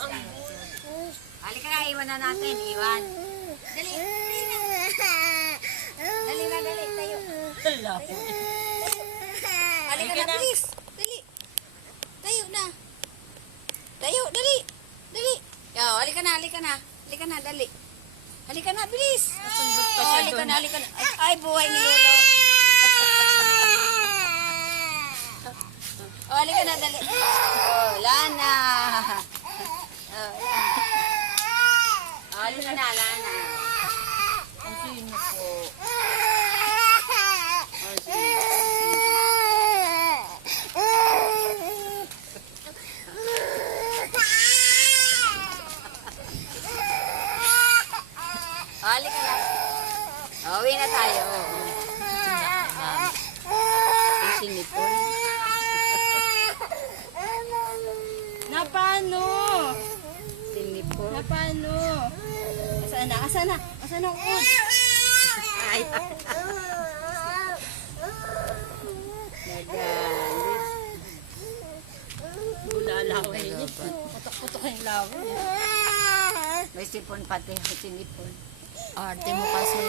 Halika na, iwan na natin. Iwan. Dali. Dali na, dali. Tayo. Hala po. Halika na, please. Dali. Tayo na. Tayo, dali. Dali. Yo, halika na, halika na. Halika na, dali. Halika na, bilis. Nasundot pa Oh, siya halika doon. na, halika na. Ay, buhay ni Lolo. Oh, halika na, dali. Oh, Lana. Oh, halika na, Lana. Ang sino po. Oh, sige. Oh, halika na. Oh, uwi na tayo. Ang sinipon. Na paano? Sinipon. Na paano? Asan na? Asan na? Asan ang ud? Ay. Nagalit. Bulalawin niya. Putok-putok yung lawin. May sipon pati. Sinipon. Arte mo kasi.